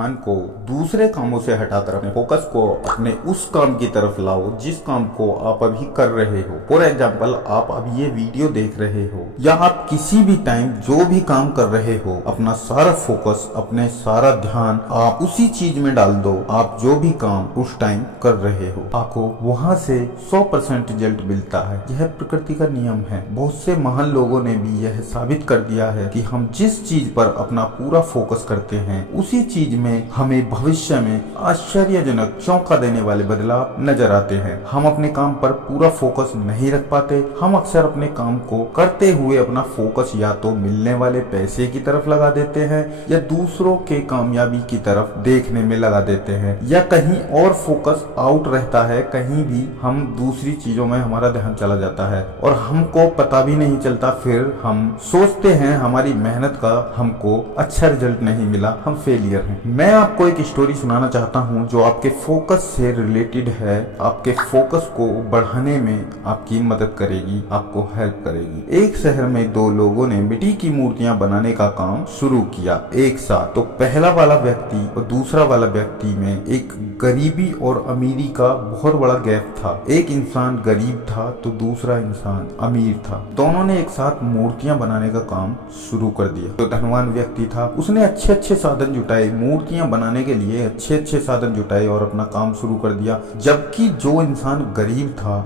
ध्यान को दूसरे कामों से हटाकर अपने फोकस को अपने उस काम की तरफ लाओ जिस काम को आप अभी कर रहे हो। फॉर एग्जाम्पल, आप अभी ये वीडियो देख रहे हो या आप किसी भी टाइम जो भी काम कर रहे हो, अपना सारा फोकस, अपने सारा ध्यान आप उसी चीज में डाल दो। आप जो भी काम उस टाइम कर रहे हो, आपको वहां से 100% रिजल्ट मिलता है। यह प्रकृति का नियम है। बहुत से महान लोगों ने भी यह साबित कर दिया है कि हम जिस चीज पर अपना पूरा फोकस करते हैं उसी चीज में हमें भविष्य में आश्चर्यजनक चौंका देने वाले बदलाव नजर आते हैं। हम अपने काम पर पूरा फोकस नहीं रख पाते। हम अक्सर अपने काम को करते हुए अपना फोकस या तो मिलने वाले पैसे की तरफ लगा देते हैं या दूसरों के कामयाबी की तरफ देखने में लगा देते हैं, या कहीं और फोकस आउट रहता है। कहीं भी हम दूसरी चीजों में हमारा ध्यान चला जाता है और हमको पता भी नहीं चलता। फिर हम सोचते हैं हमारी मेहनत का हमको अच्छा रिजल्ट नहीं मिला, हम फेलियर हैं। मैं आपको एक स्टोरी सुनाना चाहता हूं जो आपके फोकस से रिलेटेड है, आपके फोकस को बढ़ाने में आपकी मदद करेगी, आपको हेल्प करेगी। एक शहर में दो लोगों ने मिट्टी की मूर्तियां बनाने का काम शुरू किया एक साथ। तो पहला वाला व्यक्ति और दूसरा वाला व्यक्ति में एक गरीबी और अमीरी का बहुत बड़ा गैप था। एक इंसान गरीब था तो दूसरा इंसान अमीर था। दोनों ने एक साथ मूर्तियां बनाने का काम शुरू कर दिया। तो धनवान व्यक्ति था, उसने अच्छे अच्छे साधन जुटाए, मूर्तियां बनाने के लिए अच्छे अच्छे साधन जुटाए और अपना काम शुरू कर दिया। जबकि जो इंसान गरीब था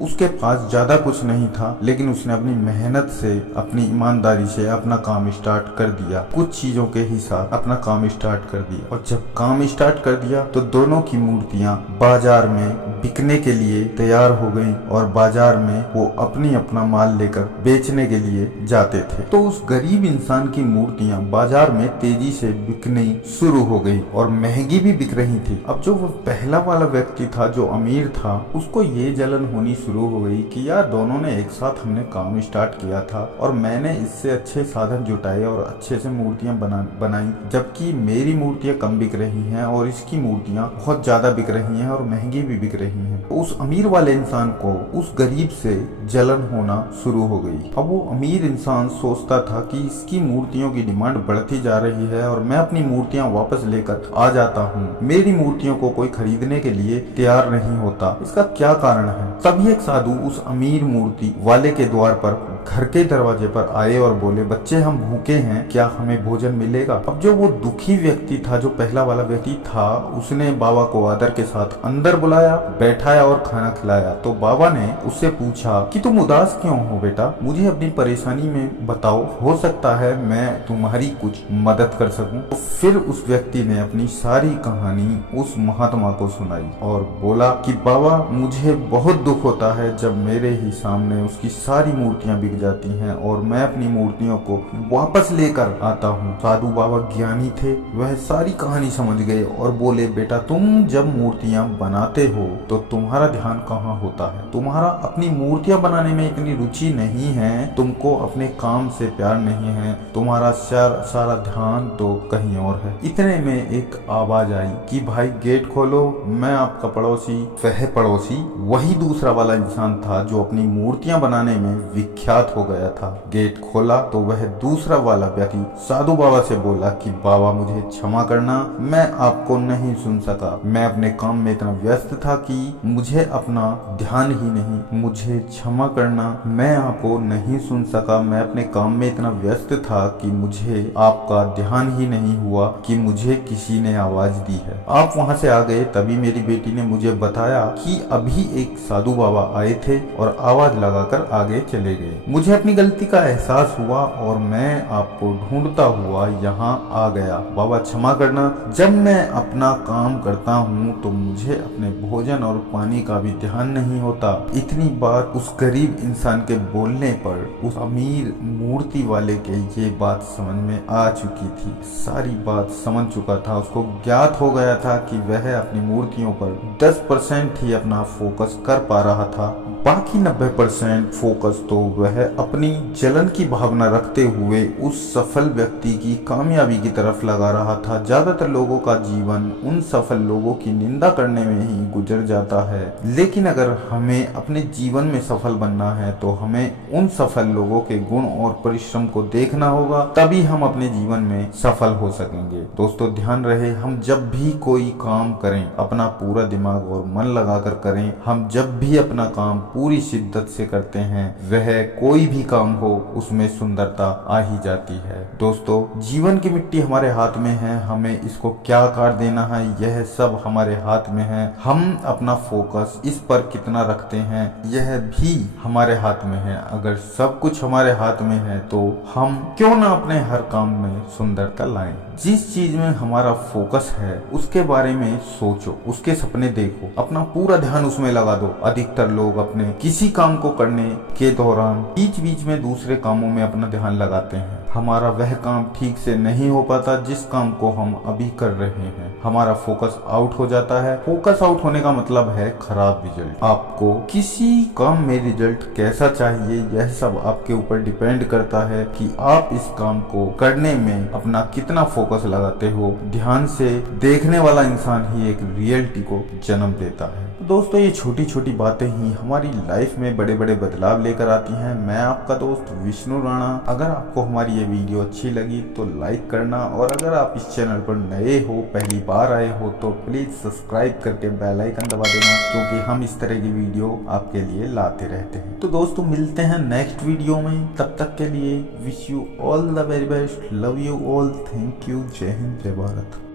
उसके पास ज्यादा कुछ नहीं था, लेकिन उसने अपनी मेहनत से, अपनी ईमानदारी से अपना काम स्टार्ट कर दिया। कुछ चीजों के ही साथ अपना काम स्टार्ट कर दिया और जब काम स्टार्ट कर दिया तो दोनों की मूर्तियां बाजार में बिकने के लिए तैयार हो गई और बाजार में वो अपना माल लेकर बेचने के लिए जाते थे। तो उस गरीब इंसान की मूर्तियां बाजार में तेजी से बिकनी शुरू हो गई और महंगी भी बिक रही थी। अब जो वो पहला वाला व्यक्ति था जो अमीर था, उसको ये जलन होनी शुरू हो गई कि यार दोनों ने एक साथ हमने काम स्टार्ट किया था और मैंने इससे अच्छे साधन जुटाए और अच्छे से मूर्तियां बनाई, जबकि मेरी मूर्तियां कम बिक रही हैं और इसकी मूर्तियां बहुत ज्यादा बिक रही हैं और महंगी भी बिक रही हैं। तो उस अमीर वाले इंसान को उस गरीब से जलन होना शुरू हो गई। अब वो अमीर इंसान सोचता था कि इसकी मूर्तियों की डिमांड बढ़ती जा रही है और मैं अपनी मूर्तियां वापस लेकर आ जाता हूँ, मेरी मूर्तियों को कोई खरीदने के लिए तैयार नहीं होता, इसका क्या कारण है। तभी एक साधु उस अमीर मूर्ति वाले के द्वार पर, घर के दरवाजे पर आए और बोले, बच्चे हम भूखे हैं, क्या हमें भोजन मिलेगा। अब जो वो दुखी व्यक्ति था, जो पहला वाला व्यक्ति था, उसने बाबा को आदर के साथ अंदर बुलाया, बैठाया और खाना खिलाया। तो बाबा ने उससे पूछा कि तुम उदास क्यों हो बेटा, मुझे अपनी परेशानी में बताओ, हो सकता है मैं तुम्हारी कुछ मदद कर सकूं। तो फिर उस व्यक्ति ने अपनी सारी कहानी उस महात्मा को सुनाई और बोला कि बाबा मुझे बहुत दुख होता है जब मेरे ही सामने उसकी सारी मूर्तियां बिक जाती हैं और मैं अपनी मूर्तियों को वापस लेकर आता हूँ। साधु बाबा ज्ञानी थे, वह सारी कहानी समझ गए और बोले, बेटा तुम जब मूर्तियां बनाते हो तो तुम्हारा ध्यान कहाँ होता है, तुम्हारा अपनी मूर्तियां बनाने में इतनी रुचि नहीं है, तुमको अपने काम से प्यार नहीं है, तुम्हारा सारा ध्यान तो कहीं और है। इतने में एक आवाज आई कि भाई गेट खोलो, मैं आपका पड़ोसी। वह पड़ोसी वही दूसरा वाला इंसान था जो अपनी मूर्तियां बनाने में विख्यात हो गया था। गेट खोला तो वह दूसरा वाला व्यक्ति साधु बाबा से बोला कि बाबा मुझे क्षमा करना, मैं आपको नहीं सुन सका, मैं अपने काम में इतना व्यस्त था कि मुझे अपना ध्यान ही नहीं, मुझे क्षमा करना, मैं आपको नहीं सुन सका, मैं अपने काम में इतना व्यस्त था कि मुझे आपका ध्यान ही नहीं हुआ कि मुझे किसी ने आवाज दी है। आप वहां से आ गए, तभी मेरी बेटी ने मुझे बताया कि अभी एक साधु बाबा आए थे और आवाज लगाकर आगे चले गए। मुझे अपनी गलती का एहसास हुआ और मैं आपको ढूंढता हुआ यहाँ आ गया। बाबा क्षमा करना, जब मैं अपना काम करता हूँ तो मुझे अपने भोजन और पानी का भी ध्यान नहीं होता। इतनी बात उस गरीब इंसान के बोलने पर उस अमीर मूर्ति वाले के ये बात समझ में आ चुकी थी, सारी बात समझ चुका था। उसको ज्ञात हो गया था कि वह अपनी मूर्तियों पर 10% ही अपना फोकस कर पा रहा था, बाकी 90% फोकस तो वह अपनी जलन की भावना रखते हुए उस सफल व्यक्ति की कामयाबी की तरफ लगा रहा था। ज्यादातर लोगों का जीवन उन सफल लोगों की निंदा करने में ही गुजर जाता जाता है। लेकिन अगर हमें अपने जीवन में सफल बनना है तो हमें उन सफल लोगों के गुण और परिश्रम को देखना होगा, तभी हम अपने जीवन में सफल हो सकेंगे। दोस्तों ध्यान रहे, हम जब भी कोई काम करें अपना पूरा दिमाग और मन लगाकर करें। हम जब भी अपना काम पूरी शिद्दत से करते हैं, वह कोई भी काम हो उसमें सुंदरता आ ही जाती है। दोस्तों जीवन की मिट्टी हमारे हाथ में है, हमें इसको क्या आकार देना है यह सब हमारे हाथ में है। हम अपना फोकस इस पर कितना रखते हैं यह भी हमारे हाथ में है। अगर सब कुछ हमारे हाथ में है तो हम क्यों ना अपने हर काम में सुंदरता लाएं। जिस चीज में हमारा फोकस है उसके बारे में सोचो, उसके सपने देखो, अपना पूरा ध्यान उसमें लगा दो। अधिकतर लोग अपने किसी काम को करने के दौरान बीच बीच में दूसरे कामों में अपना ध्यान लगाते हैं। हमारा वह काम ठीक से नहीं हो पाता जिस काम को हम अभी कर रहे हैं। हमारा फोकस आउट हो जाता है। फोकस आउट होने का मतलब है खराब रिजल्ट। आपको किसी काम में रिजल्ट कैसा चाहिए यह सब आपके ऊपर डिपेंड करता है कि आप इस काम को करने में अपना कितना फोकस लगाते हो। ध्यान से देखने वाला इंसान ही एक रियलिटी को जन्म देता है। दोस्तों ये छोटी छोटी बातें ही हमारी लाइफ में बड़े बड़े बदलाव लेकर आती हैं। मैं आपका दोस्त विष्णु राणा। अगर आपको हमारी ये वीडियो अच्छी लगी तो लाइक करना, और अगर आप इस चैनल पर नए हो, पहली बार आए हो, तो प्लीज सब्सक्राइब करके बेल आइकन दबा देना, क्योंकि हम इस तरह की वीडियो आपके लिए लाते रहते हैं। तो दोस्तों मिलते हैं नेक्स्ट वीडियो में, तब तक के लिए wish you all the very best, love you all, thank you, जय हिंद, जय भारत।